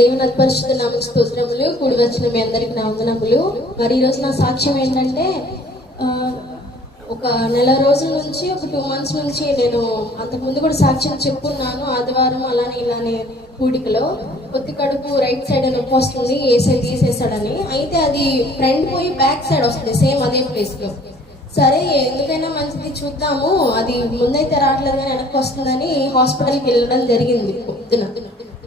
దేవుని అద్భుత నామ స్తోత్రములు. కూడి వచ్చిన మీ అందరికి నా వందనములు. మరి ఈరోజు నా సాక్ష్యం ఏంటంటే, ఒక నెల రోజుల నుంచి, ఒక 2 months నుంచి నేను అంతకుముందు కూడా సాక్ష్యం చెప్పున్నాను. ఆదివారం అలానే ఇలానే కూడికలో కొద్ది కడుపు రైట్ సైడ్ నొప్పి వస్తుంది, ఏ సైడ్ తీసేసాడని. అయితే అది ఫ్రంట్ పోయి బ్యాక్ సైడ్ వస్తుంది, సేమ్ అదే ప్లేస్లో. సరే ఎందుకైనా మంచిది చూద్దాము, అది ముందైతే రావట్లేదు కానీ వెనక్కి వస్తుందని హాస్పిటల్కి వెళ్ళడం జరిగింది. పొద్దున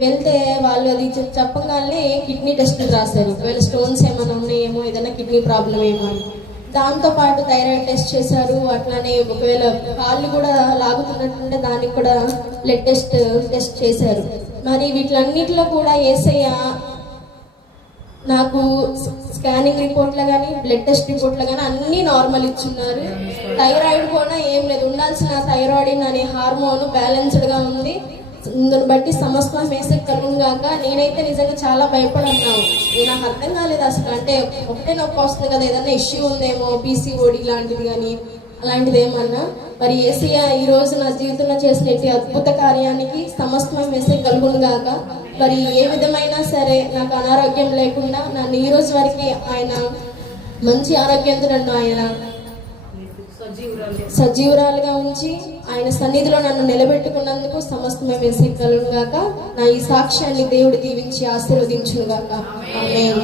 వెళ్తే వాళ్ళు అది చెప్పగానే కిడ్నీ టెస్టులు రాశారు. ఒకవేళ స్టోన్స్ ఏమైనా ఉన్నాయేమో, ఏదైనా కిడ్నీ ప్రాబ్లం ఏమో అని. దాంతోపాటు థైరాయిడ్ టెస్ట్ చేశారు. అట్లానే ఒకవేళ కాళ్ళు కూడా లాగుతున్నట్టుంటే దానికి కూడా బ్లడ్ టెస్ట్ చేశారు. మరి వీటిలన్నిటిలో కూడా యేసయ్య నాకు స్కానింగ్ రిపోర్ట్లో కానీ, బ్లడ్ టెస్ట్ రిపోర్ట్లో కానీ అన్నీ నార్మల్ ఇచ్చున్నారు. థైరాయిడ్ కూడా ఏం లేదు, ఉండాల్సిన థైరాయిడ్ అనే హార్మోన్ బ్యాలెన్స్డ్గా ఉంది. దాన్ని బట్టి సమస్తం మేసకి కలుగుగాక. నేనైతే నిజంగా చాలా భయపడున్నాను. నాకు అర్థం కాలేదు అసలు, అంటే ఒకటే నొప్పి వస్తుంది కదా, ఏదైనా ఇష్యూ ఉందేమో, PCOD లాంటిది కానీ అలాంటిది ఏమన్నా. మరి యేసయ్య ఈరోజు నా జీవితంలో చేసిన అద్భుత కార్యానికి సమస్తం మేసకి కలుగుగాక. మరి ఏ విధమైనా సరే నాకు అనారోగ్యం లేకుండా నన్ను ఈ రోజు వరకు ఆయన మంచి ఆరోగ్యంతో నన్ను ఆయన సజీవురాలుగా ఉంచి ఆయన సన్నిధిలో నన్ను నిలబెట్టుకున్నందుకు సమస్తమే వేసి కలుగుగాక. నా ఈ సాక్ష్యాన్ని దేవుడు దీవించి ఆశీర్వదించుగాక. ఆమేన్.